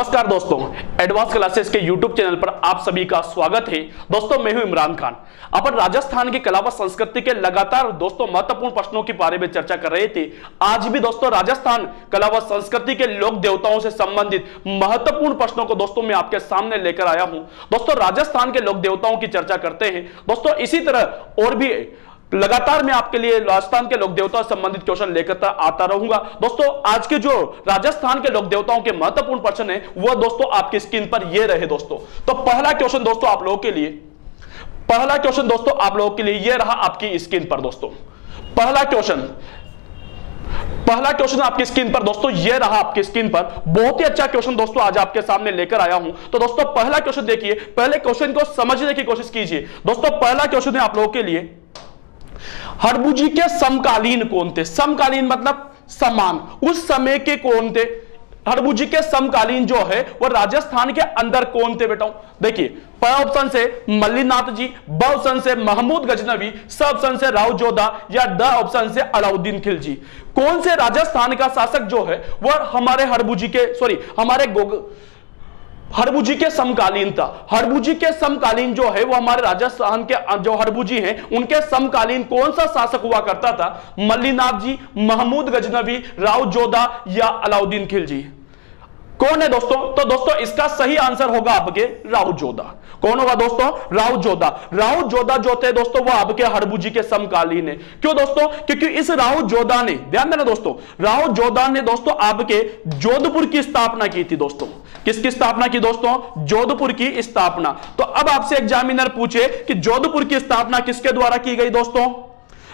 नमस्कार दोस्तों, advance classes के यूट्यूब चैनल पर आप सभी का स्वागत है। दोस्तों मैं हूं इमरान खान। अपन राजस्थान की कला व संस्कृति के लगातार दोस्तों महत्वपूर्ण प्रश्नों के बारे में चर्चा कर रहे थे। आज भी दोस्तों राजस्थान कला व संस्कृति के लोक देवताओं से संबंधित महत्वपूर्ण प्रश्नों को दोस्तों मैं आपके सामने लेकर आया हूं। दोस्तों राजस्थान के लोक देवताओं की चर्चा करते हैं। दोस्तों इसी तरह और भी लगातार मैं आपके लिए राजस्थान के लोक देवताओं से संबंधित क्वेश्चन लेकर आता रहूंगा। दोस्तों आज के जो राजस्थान के लोक देवताओं के महत्वपूर्ण प्रश्न है वो दोस्तों आपकी स्क्रीन पर ये रहे दोस्तों। तो पहला क्वेश्चन दोस्तों आप लोगों के लिए ये रहा आपकी स्क्रीन पर दोस्तों। पहला क्वेश्चन आपकी स्क्रीन पर दोस्तों ये रहा आपकी स्क्रीन पर। बहुत ही अच्छा क्वेश्चन दोस्तों आज आपके सामने लेकर आया हूं। तो दोस्तों पहला क्वेश्चन देखिए, पहले क्वेश्चन को समझने की कोशिश कीजिए। दोस्तों पहला क्वेश्चन है आप लोगों के लिए, हड़बू के समकालीन कौन थे? समकालीन मतलब समान, उस समय के कौन थे? हड़बू के समकालीन जो है वो राजस्थान के अंदर कौन थे बेटा? देखिए पहला ऑप्शन से मल्लीनाथ जी, ब ऑप्शन से महमूद गजनवी, स ऑप्शन से राव जोधा या ड ऑप्शन से अलाउद्दीन खिलजी। कौन से राजस्थान का शासक जो है वो हमारे हड़बू के समकालीन था? हड़बू के समकालीन जो है वो हमारे राजस्थान के जो हड़बू हैं उनके समकालीन कौन सा शासक हुआ करता था? मल्लीनाथ जी, महमूद गजनवी, राव जोधा या अलाउद्दीन खिलजी? कौन है दोस्तों? तो दोस्तों इसका सही आंसर होगा आपके राव जोधा। कौन होगा दोस्तों? राव जोधा। राव जोधा जो थे दोस्तों वो आपके हड़बू के समकालीन है। क्यों दोस्तों? क्योंकि इस राव जोधा ने, ध्यान देना दोस्तों, राव जोधा ने दोस्तों आपके जोधपुर की स्थापना की थी दोस्तों। किसकी स्थापना की दोस्तों? जोधपुर की स्थापना। तो अब आपसे एग्जामिनर पूछे कि जोधपुर की स्थापना किसके द्वारा की गई दोस्तों?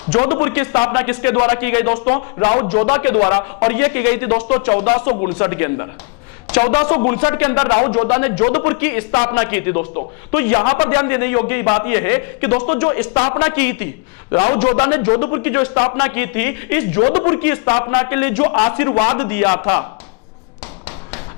जोधपुर की स्थापना किसके द्वारा की गई दोस्तों? राव जोधा के द्वारा। और यह की गई थी दोस्तों 1459 के अंदर। 1459 के अंदर राव जोधा ने जोधपुर की स्थापना की थी दोस्तों। तो यहां पर ध्यान देने योग्य बात यह है कि दोस्तों जो स्थापना की थी, राव जोधा ने जोधपुर की जो स्थापना की थी, इस जोधपुर की स्थापना के लिए जो आशीर्वाद दिया था,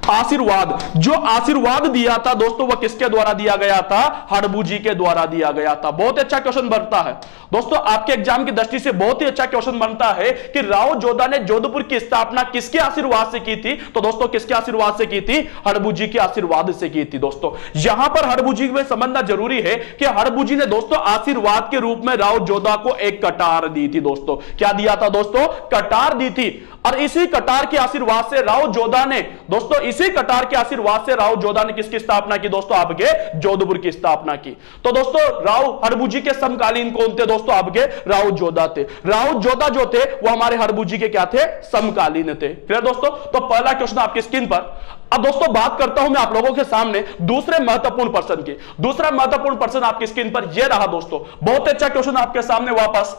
आशीर्वाद दिया था दोस्तों वो किसके द्वारा दिया गया था? हड़बू के द्वारा दिया गया था। बहुत अच्छा क्वेश्चन बनता है दोस्तों, आपके एग्जाम की दृष्टि से बहुत ही अच्छा क्वेश्चन बनता है कि राव जोधा ने जोधपुर की स्थापना किसके आशीर्वाद से की थी? तो दोस्तों किसके आशीर्वाद से की थी? हड़बू के आशीर्वाद से की थी दोस्तों। यहां पर हड़बू में समझना जरूरी है कि हड़बू ने दोस्तों आशीर्वाद के रूप में राव जोधा को एक कटार दी थी दोस्तों। क्या दिया था दोस्तों? कटार दी थी। और इसी कटार के आशीर्वाद से राव जोधा ने दोस्तों, इसी कटार के आशीर्वाद से राव जोधा ने किसकी स्थापना की दोस्तों? आपके जोधपुर की स्थापना की। तो दोस्तों राव हड़बू के समकालीन कौन थे दोस्तों? आपके राव जोधा थे। राव जोधा जो थे वो हमारे हड़बू के क्या थे? समकालीन थे। क्लियर दोस्तों? तो पहला क्वेश्चन आपकी स्क्रीन पर। अब दोस्तों बात करता हूं मैं आप लोगों के सामने दूसरे महत्वपूर्ण प्रश्न की। दूसरा महत्वपूर्ण प्रश्न आपकी स्क्रीन पर यह रहा दोस्तों। बहुत अच्छा क्वेश्चन आपके सामने वापस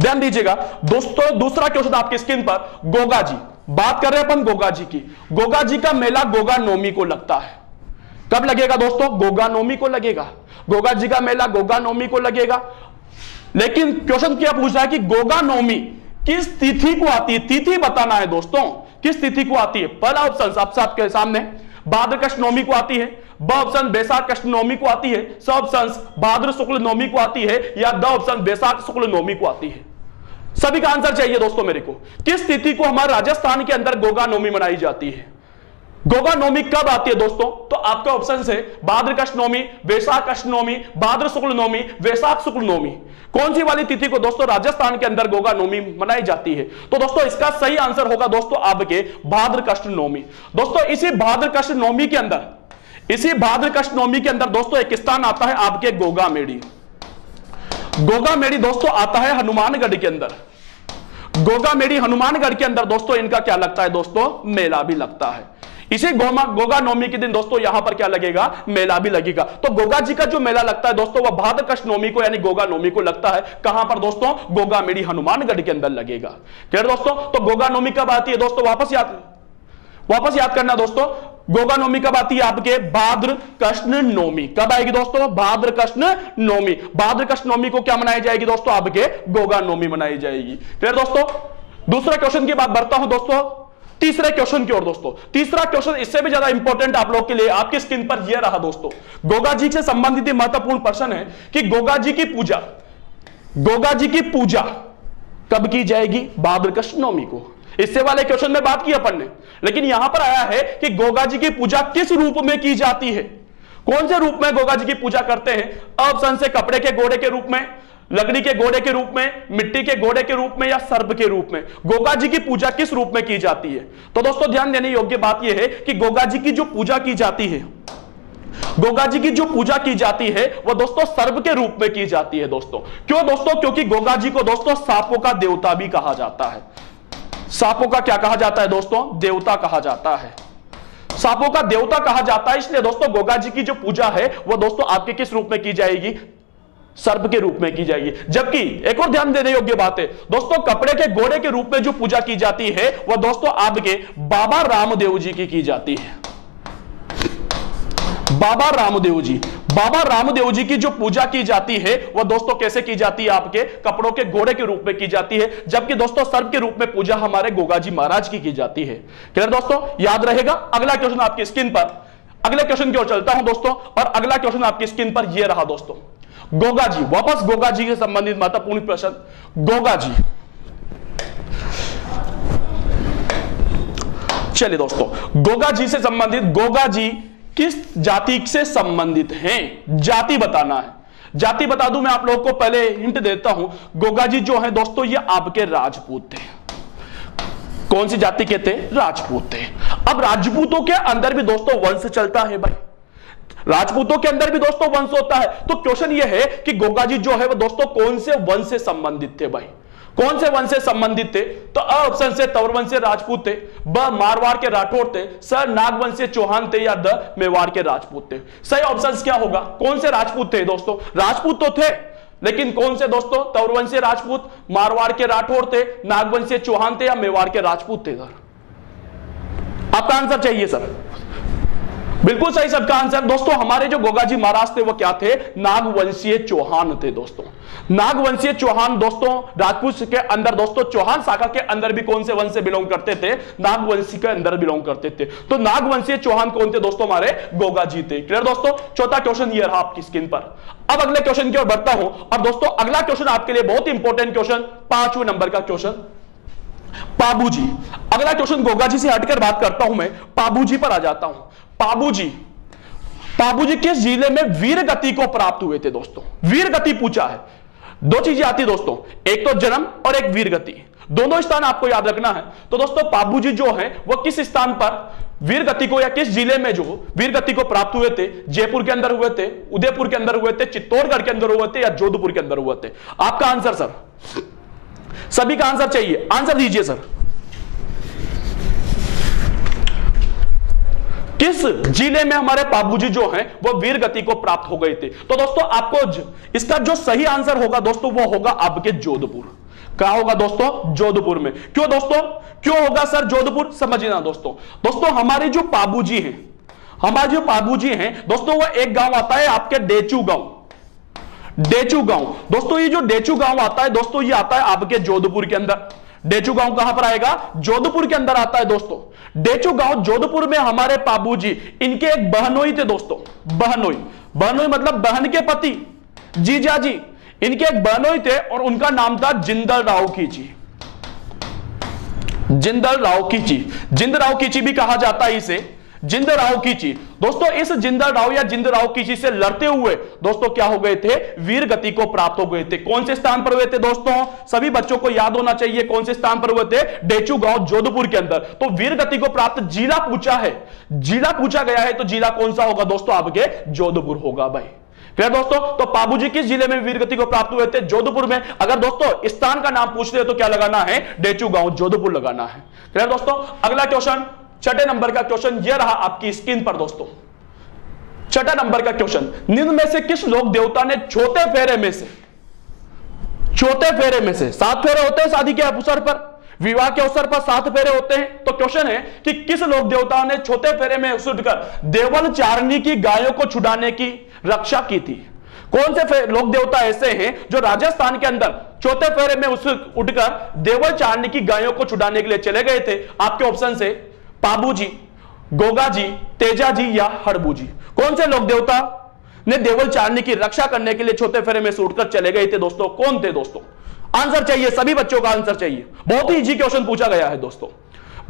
ध्यान दीजिएगा दोस्तों। दूसरा क्वेश्चन आपकी स्क्रीन पर, गोगा जी, बात कर रहे हैं अपन गोगा जी की। गोगा जी का मेला गोगा नौमी को लगता है। कब लगेगा दोस्तों? गोगा नौमी को लगेगा। गोगा जी का मेला गोगा नौमी को लगेगा। लेकिन क्वेश्चन क्या पूछा है कि गोगा नौमी किस तिथि को आती है? तिथि बताना है दोस्तों, किस तिथि को आती है। पहला ऑप्शन आपके सामने भाद्र कृष्ण नौमी को आती है, ब ऑप्शन बैसाख कृष्ण नौमी को आती है, स ऑप्शन भाद्र शुक्ल नौमी को आती है, या द ऑप्शन बैसाख शुक्ल नौमी को आती है। सभी का आंसर चाहिए दोस्तों मेरे को। किस तिथि को हमारे राजस्थान के अंदर गोगा नौमी मनाई जाती है? गोगा नौमी कब आती है दोस्तों? तो आपका ऑप्शन है भाद्र कृष्ण नौमी, वैशाख कृष्ण नौमी, भाद्र शुक्ल नौमी, वैशाख शुक्ल नौमी। कौन सी वाली तिथि को दोस्तों राजस्थान के अंदर गोगा नौमी मनाई जाती है? तो दोस्तों इसका सही आंसर होगा दोस्तों आपके भाद्र कृष्ण नौमी। दोस्तों इसी भाद्र कृष्ण नौमी के अंदर दोस्तों एक स्थान आता है आपके गोगा मेड़ी। गोगा मेड़ी दोस्तों आता है हनुमानगढ़ के अंदर। गोगा मेड़ी हनुमानगढ़ के अंदर दोस्तों इनका क्या लगता है दोस्तों? मेला भी लगता है। इसी गोगा नौमी के दिन दोस्तों यहां पर क्या लगेगा? मेला भी लगेगा। तो गोगा जी का जो मेला लगता है दोस्तों वह भाद्र कृष्ण नौमी को यानी गोगा नौमी को लगता है। कहां पर दोस्तों? गोगा मेड़ी हनुमानगढ़ के अंदर लगेगा। क्लियर दोस्तों? तो गोगा नौमी कब आती है दोस्तों? वापस याद करना दोस्तों। गोगा नौमी कब आती है? आपके भाद्र कृष्ण नौमी। कब आएगी दोस्तों? भाद्र कृष्ण नौमी। भाद्र कृष्ण नौमी को क्या मनाई जाएगी दोस्तों? आपके गोगा नौमी मनाई जाएगी। क्लियर दोस्तों? दूसरा क्वेश्चन की बात बढ़ता हूं दोस्तों तीसरे क्वेश्चन की ओर दोस्तों। तीसरा क्वेश्चन इससे भी ज्यादा इंपॉर्टेंट आप लोग के लिए आपकी स्क्रीन पर यह रहा दोस्तों। गोगा जी से संबंधित महत्वपूर्ण प्रश्न है कि गोगा जी की पूजा कब की जाएगी? भाद्र कृष्ण नौमी को। इससे वाले क्वेश्चन में बात की अपन ने, लेकिन यहां पर आया है कि गोगा जी की पूजा किस रूप में की जाती है, कौन से रूप में गोगा जी की पूजा करते हैं। ऑप्शन से कपड़े के घोड़े के रूप में, लकड़ी के घोड़े के रूप में, मिट्टी के घोड़े के रूप में या सर्प के रूप में। गोगा जी की पूजा किस रूप में की जाती है? तो दोस्तों ध्यान देने योग्य बात यह है कि गोगा जी की जो पूजा की जाती है, गोगा जी की जो पूजा की जाती है वह दोस्तों सर्प के रूप में की जाती है दोस्तों। क्यों दोस्तों? क्योंकि गोगा जी को दोस्तों सांपों का देवता भी कहा जाता है। सांपों का क्या कहा जाता है दोस्तों? देवता कहा जाता है। सांपों का देवता कहा जाता है, इसलिए दोस्तों गोगा जी की जो पूजा है वह दोस्तों आपके किस रूप में की जाएगी? सर्प के रूप में की जाएगी। जबकि एक और ध्यान देने योग्य बात है दोस्तों, कपड़े के घोड़े के रूप में जो पूजा की जाती है वह दोस्तों आपके बाबा रामदेव जी की जाती है। बाबा रामदेव जी, बाबा रामदेव जी की जो पूजा की जाती है वह दोस्तों कैसे की जाती है? आपके कपड़ों के घोड़े के रूप में की जाती है, जबकि दोस्तों सर्प के रूप में पूजा हमारे गोगा जी महाराज की जाती है। क्लियर दोस्तों? याद रहेगा। अगला क्वेश्चन आपकी स्क्रीन पर, अगले क्वेश्चन की ओर चलता हूं दोस्तों, और अगला क्वेश्चन आपकी स्क्रीन पर यह रहा दोस्तों। गोगा जी, वापस गोगा जी से संबंधित महत्वपूर्ण प्रश्न। गोगा जी, चलिए दोस्तों, गोगा जी से संबंधित, गोगा जी किस जाति से संबंधित हैं? जाति बताना है। जाति बता दूं मैं आप लोगों को, पहले हिंट देता हूं। गोगा जी जो है दोस्तों ये आपके राजपूत थे। कौन सी जाति के थे? राजपूत थे। अब राजपूतों के अंदर भी दोस्तों वंश चलता है भाई, राजपूतों के अंदर भी दोस्तों वंश होता है। तो क्वेश्चन ये है कि गोगा जी जो है वो दोस्तों कौन से वंश से संबंधित थे भाई? कौन से वंश से संबंधित थे? तो अ ऑप्शन से तौरवंशीय राजपूत थे, ब मारवाड़ के राठौड़ थे, स नागवंशीय चौहान थे, या द मेवाड़ के राजपूत थे। सही ऑप्शन क्या होगा? कौन से राजपूत थे दोस्तों? राजपूत तो थे, लेकिन कौन से दोस्तों? तौरवंशीय राजपूत, मारवाड़ के राठौड़ थे, नागवंशीय चौहान थे, या मेवाड़ के राजपूत थे। सर आपका आंसर चाहिए सर। बिल्कुल सही सबका आंसर दोस्तों। हमारे जो गोगा जी महाराज थे वो क्या थे? नागवंशीय चौहान थे दोस्तों। नागवंशीय चौहान दोस्तों राजपूत के अंदर दोस्तों, चौहान शाखा के अंदर भी कौन से वंश से बिलोंग करते थे? नागवंशी के अंदर बिलोंग करते थे। तो नागवंशीय चौहान कौन थे दोस्तों? हमारे गोगा जी थे। क्लियर दोस्तों? चौथा क्वेश्चन ये रहा आपकी स्क्रीन पर। अब अगले क्वेश्चन की ओर बढ़ता हूं, और दोस्तों अगला क्वेश्चन आपके लिए बहुत इंपॉर्टेंट क्वेश्चन, 5वें नंबर का क्वेश्चन, पाबूजी। अगला क्वेश्चन गोगा जी से हटकर बात करता हूं, मैं पाबूजी पर आ जाता हूं। पाबूजी, पाबूजी किस जिले में वीर गति को प्राप्त हुए थे दोस्तों? वीर गति पूछा है। दो चीजें आती दोस्तों, एक तो जन्म और एक वीर गति, दोनों स्थान आपको याद रखना है। तो दोस्तों पाबूजी जो है वो किस स्थान पर वीर गति को, या किस जिले में जो वीर गति को प्राप्त हुए थे? जयपुर के अंदर हुए थे, उदयपुर के अंदर हुए थे, चित्तौड़गढ़ के अंदर हुए थे, या जोधपुर के अंदर हुए थे? आपका आंसर सर, सभी का आंसर चाहिए, आंसर दीजिए सर। किस जिले में हमारे पाबूजी जो हैं वो वीर गति को प्राप्त हो गए थे? तो दोस्तों आपको इसका जो सही आंसर होगा दोस्तों वो होगा आपके जोधपुर। क्या होगा दोस्तों? जोधपुर में। क्यों दोस्तों? क्यों होगा सर जोधपुर? समझिए ना दोस्तों। दोस्तों हमारे जो पाबूजी हैं, हमारे जो पाबूजी हैं दोस्तों, वो एक गांव आता है आपके डेचू गांव। डेचू गांव दोस्तों, ये जो डेचू गांव आता है दोस्तों, ये आता है आपके जोधपुर के अंदर। डेचू गांव कहां पर आएगा? जोधपुर के अंदर आता है दोस्तों। डेचू गांव जोधपुर में हमारे पाबूजी, इनके एक बहनोई थे दोस्तों। बहनोई, बहनोई मतलब बहन के पति, जीजा जी। इनके एक बहनोई थे और उनका नाम था जिंदल राव कीची। जिंदल राव कीची, जिंद राव कीची भी कहा जाता है इसे, जिंद राव कीची। दोस्तों इस जिंदल राव या जिंद राव कीची से लड़ते हुए दोस्तों क्या हो गए थे? वीर गति को प्राप्त हो गए थे। कौन से स्थान पर हुए थे दोस्तों? सभी बच्चों को याद होना चाहिए कौन से स्थान पर हुए थे? डेचू गांव जोधपुर के अंदर। तो वीर गति को प्राप्त जिला पूछा है, जिला पूछा गया है, तो जिला कौन सा होगा दोस्तों? आपके जोधपुर होगा भाई। क्लियर दोस्तों? तो पाबूजी किस जिले में वीर गति को प्राप्त हुए थे? जोधपुर में। अगर दोस्तों स्थान का नाम पूछ रहे तो क्या लगाना है? डेचू गांव जोधपुर लगाना है। क्लियर दोस्तों? अगला क्वेश्चन, छठे नंबर का क्वेश्चन यह रहा आपकी स्क्रीन पर दोस्तों। छठा नंबर का क्वेश्चन, निम्न में से किस लोक देवता ने चौथे फेरे में से, चौथे फेरे में से, 7 फेरे होते हैं शादी के अवसर पर, विवाह के अवसर पर 7 फेरे होते हैं। तो क्वेश्चन है कि किस लोक देवता ने चौथे फेरे में उछलकर देवल चारणी की गायों को छुड़ाने की रक्षा की थी? कौन से लोक देवता ऐसे हैं जो राजस्थान के अंदर चौथे फेरे में उठकर देवल चारणी की गायों को छुड़ाने के लिए चले गए थे? आपके ऑप्शन से पाबूजी, गोगा जी, तेजा जी, या हड़बू जी। कौन से लोक देवता ने देवल चारणी की रक्षा करने के लिए चौथे फेरे में से उठकर चले गए थे दोस्तों? कौन थे दोस्तों? आंसर चाहिए, सभी बच्चों का आंसर चाहिए। बहुत ही इजी क्वेश्चन पूछा गया है दोस्तों,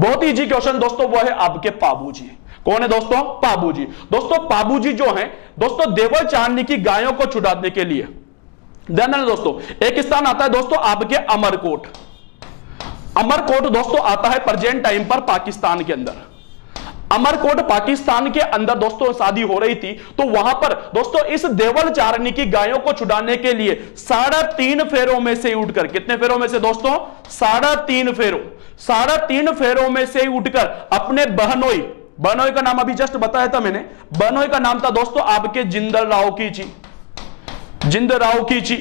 बहुत ही इजी क्वेश्चन दोस्तों। वो है आपके पाबूजी। कौन है दोस्तों? पाबूजी। दोस्तों पाबूजी जो है दोस्तों देवल चांदनी की गायों को छुड़ाने के लिए, ध्यान देना दोस्तों, एक स्थान आता है दोस्तों आपके अमरकोट। अमरकोट दोस्तों आता है प्रेजेंट टाइम पर पाकिस्तान के अंदर। अमरकोट पाकिस्तान के अंदर दोस्तों शादी हो रही थी, तो वहां पर दोस्तों इस देवल चारणी की गायों को छुड़ाने के लिए 3.5 फेरों में से उठकर, कितने फेरों में से दोस्तों? 3.5 फेरों, 3.5 फेरों में से उठकर अपने बहनोई, बहनोई का नाम अभी जस्ट बताया था मैंने, बहनोई का नाम था दोस्तों आपके जिंदल राव कीची, जिंदल राव कीची,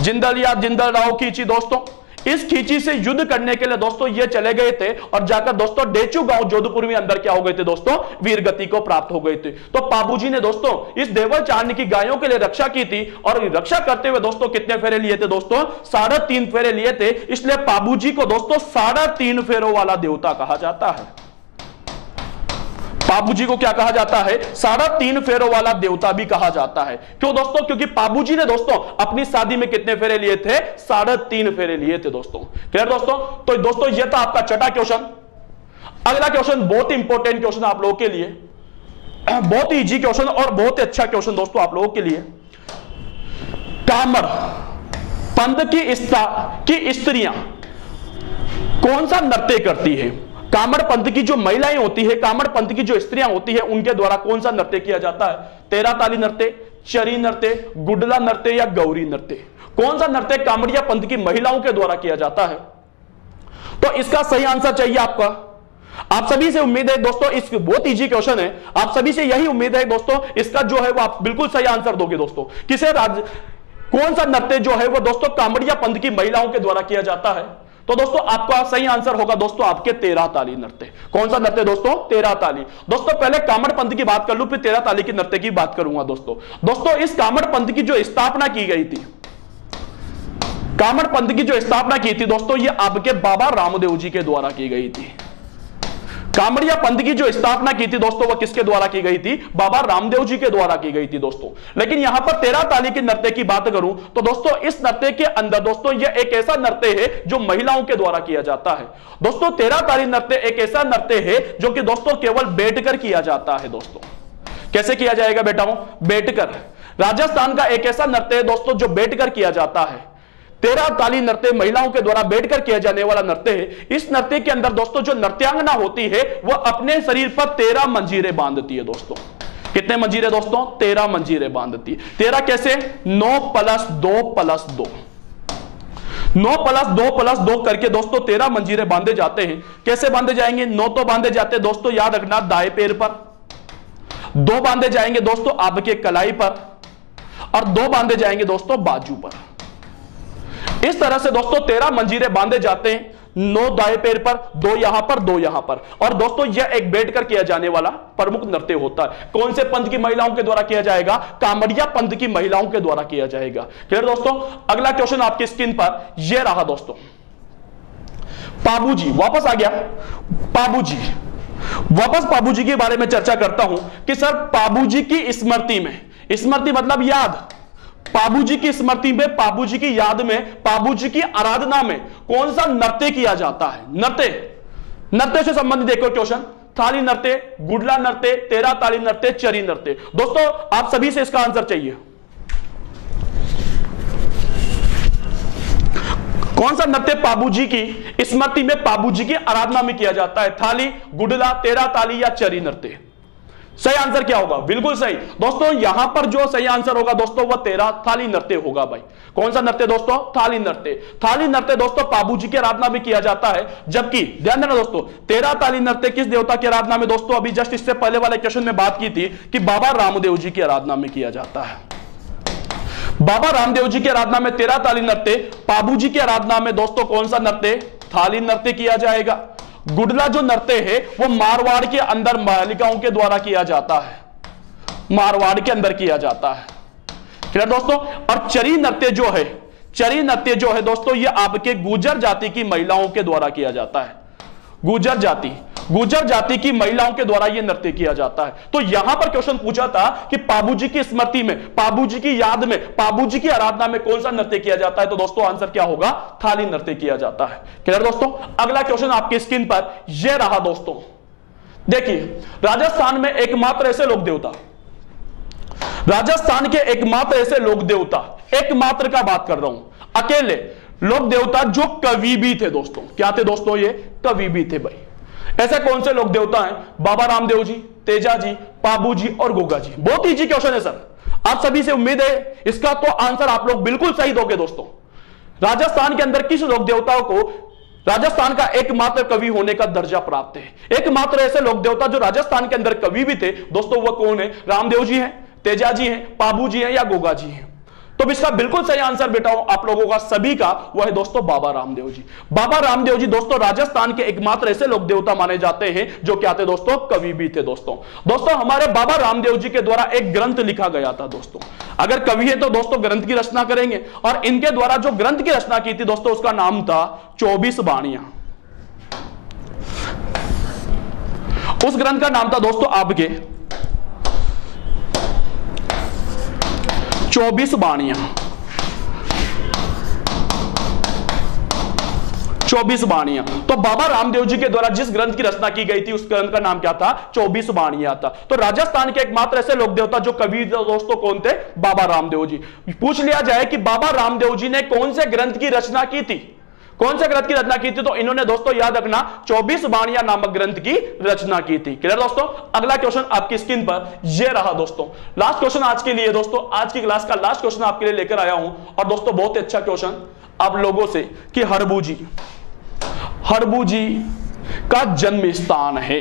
जिंदल या जिंदल राव कीची दोस्तों। इस खींची से युद्ध करने के लिए दोस्तों ये चले गए थे और जाकर दोस्तों डेचू गांव जोधपुर में अंदर क्या हो गए थे दोस्तों? वीरगति को प्राप्त हो गए थे। तो पाबूजी ने दोस्तों इस देवल चांदनी की गायों के लिए रक्षा की थी और रक्षा करते हुए दोस्तों कितने फेरे लिए थे दोस्तों? 3.5 फेरे लिए थे। इसलिए पाबूजी को दोस्तों 3.5 फेरों वाला देवता कहा जाता है। पाबूजी को क्या कहा जाता है? 3.5 फेरों वाला देवता भी कहा जाता है। क्यों दोस्तों? क्योंकि पाबूजी ने दोस्तों अपनी शादी में कितने फेरे लिए थे? 3.5 फेरे लिए थे दोस्तों। क्लियर दोस्तों? तो दोस्तों ये था आपका छठा क्वेश्चन। अगला क्वेश्चन बहुत इंपॉर्टेंट क्वेश्चन आप लोगों के लिए, बहुत ही इजी क्वेश्चन और बहुत ही अच्छा क्वेश्चन दोस्तों आप लोगों के लिए। कामर पंथ की स्त्रियां कौन सा नृत्य करती है? कामड़ पंथ की जो महिलाएं होती है, कामड़ पंथ की जो स्त्रियां होती है, उनके द्वारा कौन सा नृत्य किया जाता है? 13 ताली नृत्य, चरी नृत्य, गुडला नृत्य या गौरी नृत्य? कौन सा नृत्य कामड़िया पंथ की महिलाओं के द्वारा किया जाता है? तो इसका सही आंसर चाहिए आपका। आप सभी से उम्मीद है दोस्तों, इस बहुत इजी क्वेश्चन है, आप सभी से यही उम्मीद है दोस्तों, इसका जो है वो आप बिल्कुल सही आंसर दोगे दोस्तों। किसे कौन सा नृत्य जो है वो दोस्तों कामड़िया पंथ की महिलाओं के द्वारा किया जाता है? तो दोस्तों आपका सही आंसर होगा दोस्तों आपके 13 ताली नृत्य। कौन सा नृत्य दोस्तों? 13 ताली। दोस्तों पहले कामड़ पंथ की बात कर लूं, फिर 13 ताली के नृत्य की बात करूंगा दोस्तों इस कामड़ पंथ की जो स्थापना की गई थी, कामड़ पंथ की जो स्थापना की थी दोस्तों, ये आपके बाबा रामदेव जी के द्वारा की गई थी। कामड़िया पंथ की जो स्थापना की थी दोस्तों, वह किसके द्वारा की गई थी? बाबा रामदेव जी के द्वारा की गई थी दोस्तों। लेकिन यहां पर 13 ताली के नृत्य की बात करूं तो दोस्तों इस नृत्य के अंदर दोस्तों यह एक ऐसा नृत्य है जो महिलाओं के द्वारा किया जाता है दोस्तों। 13 ताली नृत्य एक ऐसा नृत्य है जो कि दोस्तों केवल बैठकर किया जाता है दोस्तों। कैसे किया जाएगा बेटा? बैठकर। राजस्थान का एक ऐसा नृत्य है दोस्तों जो बैठकर किया जाता है। 13 ताली नृत्य महिलाओं के द्वारा बैठकर किया जाने वाला नृत्य है। इस नृत्य के अंदर दोस्तों जो नृत्यांगना होती है वह अपने शरीर पर 13 मंजीरें बांधती है दोस्तों। कितने मंजीरें दोस्तों? 13 मंजीरें बांधती है। 13 कैसे? 9 + 2 + 2, 9 + 2 + 2 करके दोस्तों 13 मंजीरें बांधे जाते हैं। कैसे बांधे जाएंगे? 9 तो बांधे जाते हैं दोस्तों, याद रखना, दाएं पैर पर, 2 बांधे जाएंगे दोस्तों आपके कलाई पर, और 2 बांधे जाएंगे दोस्तों बाजू पर। इस तरह से दोस्तों 13 मंजीरें बांधे जाते हैं, 9 दाएं पैर पर, 2 यहां पर, 2 यहां पर। और दोस्तों यह एक बैठकर किया जाने वाला प्रमुख नृत्य होता है। कौन से पंथ की महिलाओं के द्वारा किया जाएगा? कामड़िया पंथ की महिलाओं के द्वारा किया जाएगा। क्लियर दोस्तों? अगला क्वेश्चन आपकी स्क्रीन पर यह रहा दोस्तों। पाबूजी वापस आ गया। पाबूजी वापस पाबूजी के बारे में चर्चा करता हूं कि सर पाबूजी की स्मृति में, स्मृति मतलब याद, पाबूजी की स्मृति में, पाबूजी की याद में, पाबूजी की आराधना में कौन सा नृत्य किया जाता है? नृत्य से संबंधित देखो क्वेश्चन। थाली नृत्य, गुडला नृत्य, 13 ताली नृत्य, चरी नृत्य। दोस्तों आप सभी से इसका आंसर चाहिए। कौन सा नृत्य पाबूजी की स्मृति में, पाबूजी की आराधना में किया जाता है? थाली, गुडला, 13 ताली या चरी नृत्य? सही आंसर क्या होगा? बिल्कुल सही दोस्तों, यहां पर जो सही आंसर होगा दोस्तों वह 13 थाली नृत्य होगा भाई। कौन सा नृत्य दोस्तों? थाली नृत्य। थाली नृत्य दोस्तों पाबूजी की आराधना में किया जाता है, जबकि ध्यान देना दोस्तों 13 ताली नृत्य किस देवता की आराधना में? दोस्तों अभी जस्ट इससे पहले वाले क्वेश्चन में बात की थी कि बाबा रामदेव जी की आराधना में किया जाता है। बाबा रामदेव जी की आराधना में 13 ताली नृत्य, पाबूजी की आराधना में दोस्तों कौन सा नृत्य? थाली नृत्य किया जाएगा। गुडला जो नृत्य है वो मारवाड़ के अंदर बालिकाओं के द्वारा किया जाता है, मारवाड़ के अंदर किया जाता है। क्लियर दोस्तों? और चरी नृत्य जो है, चरी नृत्य जो है दोस्तों ये आपके गुर्जर जाति की महिलाओं के द्वारा किया जाता है। गुर्जर जाति, गुर्जर जाति की महिलाओं के द्वारा यह नृत्य किया जाता है। तो यहां पर क्वेश्चन पूछा था कि पाबूजी की स्मृति में, पाबूजी की याद में, पाबूजी की आराधना में कौन सा नृत्य किया जाता है? तो दोस्तों आंसर क्या होगा? थाली नृत्य किया जाता है। क्लियर दोस्तों? अगला क्वेश्चन आपकी स्क्रीन पर यह रहा दोस्तों, देखिए राजस्थान में एकमात्र ऐसे लोक देवता, राजस्थान के एकमात्र ऐसे लोक देवता, एकमात्र का बात कर रहा हूं, अकेले लोक देवता जो कवि भी थे दोस्तों। क्या थे दोस्तों? ये कवि भी थे भाई। ऐसे कौन से लोक देवता हैं? बाबा रामदेव जी, तेजा जी, पाबू जी और गोगा जी। बहुत इजी क्वेश्चन है सर, आप सभी से उम्मीद है इसका तो आंसर आप लोग बिल्कुल सही दोगे दोस्तों। राजस्थान के अंदर किस लोक देवता को राजस्थान का एकमात्र कवि होने का दर्जा प्राप्त है? एकमात्र ऐसे लोक देवता जो राजस्थान के अंदर कवि भी थे दोस्तों, वह कौन है? रामदेव जी हैं, तेजा जी हैं, पाबू जी हैं या गोगा जी हैं? तो इसका बिल्कुल सही आंसर बेटा आप लोगों का सभी का वह है दोस्तों बाबा रामदेव जी। बाबा रामदेव जी दोस्तों राजस्थान के एकमात्र ऐसे लोक देवता माने जाते हैं जो क्या थे दोस्तों? कवि भी थे दोस्तों। दोस्तों हमारे बाबा रामदेव जी के द्वारा एक ग्रंथ लिखा गया था दोस्तों। अगर कवि है तो दोस्तों ग्रंथ की रचना करेंगे, और इनके द्वारा जो ग्रंथ की रचना की थी दोस्तों उसका नाम था 24 बाणियां। उस ग्रंथ का नाम था दोस्तों आपके 24 बाणियां। 24 बाणियां। तो बाबा रामदेव जी के द्वारा जिस ग्रंथ की रचना की गई थी उस ग्रंथ का नाम क्या था? 24 बाणियां था। तो राजस्थान के एकमात्र ऐसे लोक देवता जो कवि दोस्तों कौन थे? बाबा रामदेव जी। पूछ लिया जाए कि बाबा रामदेव जी ने कौन से ग्रंथ की रचना की थी, कौन से ग्रंथ की रचना की थी, तो इन्होंने दोस्तों याद रखना 24 बाणियां नामक ग्रंथ की रचना की थी। क्लियर दोस्तों? अगला क्वेश्चन आपकी स्क्रीन पर यह रहा दोस्तों, लास्ट क्वेश्चन आज के लिए दोस्तों, आज की क्लास का लास्ट क्वेश्चन आपके लिए लेकर आया हूं। और दोस्तों बहुत अच्छा क्वेश्चन आप लोगों से कि हरबूजी, हरबूजी का जन्म स्थान है,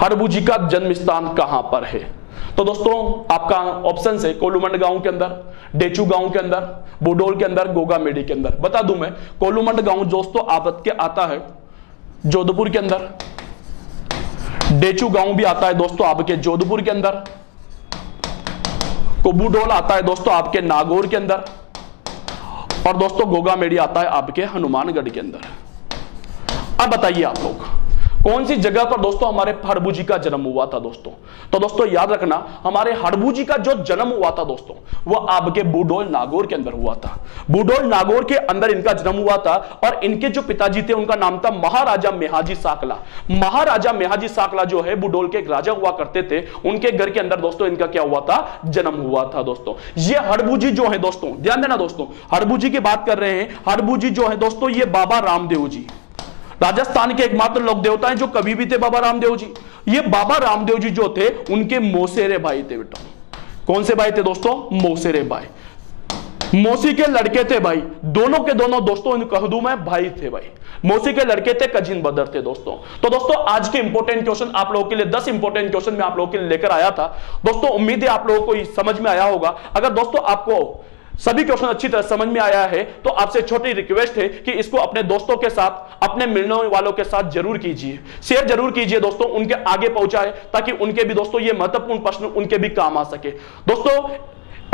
हरबूजी का जन्म स्थान कहां पर है? तो दोस्तों आपका ऑप्शन है कोलूमंड गांव के अंदर, डेचू गांव के अंदर, बुडोल के अंदर, गोगा मेडी के अंदर। बता दूं मैं, कोलूमंड गांव दोस्तों आपके आता है जोधपुर के अंदर, डेचू गांव भी आता है दोस्तों आपके जोधपुर के अंदर, बुडोल आता है दोस्तों आपके नागौर के अंदर, और दोस्तों गोगा मेडी आता है आपके हनुमानगढ़ के अंदर। अब बताइए आप लोग कौन सी जगह पर दोस्तों हमारे हरबूजी का जन्म हुआ था दोस्तों? तो दोस्तों याद रखना हमारे हरबूजी का जो जन्म हुआ था दोस्तों वह आपके बुडोल नागौर के अंदर हुआ था। बुडोल नागौर के अंदर इनका जन्म हुआ था, और इनके जो पिताजी थे उनका नाम था महाराजा मेहाजी साकला। महाराजा मेहाजी साकला जो है बुडोल के एक राजा हुआ करते थे, उनके घर के अंदर दोस्तों इनका क्या हुआ था? जन्म हुआ था दोस्तों। ये हरबूजी जो है दोस्तों, ध्यान देना दोस्तों, हरबूजी की बात कर रहे हैं। हरबूजी जो है दोस्तों ये बाबा रामदेव जी, राजस्थान के एकमात्र लोक देवता हैं जो कवि भी थे बाबा रामदेव जी। ये बाबा रामदेव जी जो थे उनके मौसेरे भाई थे बेटा। कौन से भाई थे दोस्तों? मौसेरे भाई, मौसी के लड़के थे भाई, दोनों के दोनों दोस्तों कह दूं मैं भाई थे भाई, मौसी के लड़के थे, कजिन ब्रदर थे दोस्तों। तो दोस्तों आज के इंपॉर्टेंट क्वेश्चन आप लोगों के लिए 10 इंपॉर्टेंट क्वेश्चन मैं आप लोगों के लिए लेकर आया था दोस्तों। उम्मीद है आप लोगों को समझ में आया होगा। अगर दोस्तों आपको सभी क्वेश्चन अच्छी तरह समझ में आया है तो आपसे छोटी रिक्वेस्ट है कि इसको अपने दोस्तों के साथ, अपने मिलने वालों के साथ जरूर कीजिए, शेयर जरूर कीजिए दोस्तों, उनके आगे पहुंचाए ताकि उनके भी दोस्तों ये महत्वपूर्ण प्रश्न उनके भी काम आ सके। दोस्तों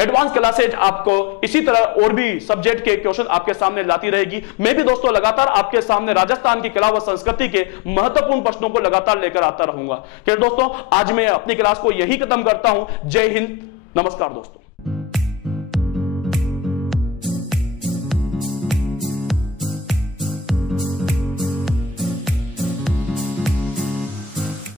एडवांस क्लासेज आपको इसी तरह और भी सब्जेक्ट के क्वेश्चन आपके सामने लाती रहेगी। मैं भी दोस्तों लगातार आपके सामने राजस्थान की कला व संस्कृति के महत्वपूर्ण प्रश्नों को लगातार लेकर आता रहूंगा। दोस्तों आज मैं अपनी क्लास को यही खत्म करता हूं। जय हिंद, नमस्कार दोस्तों।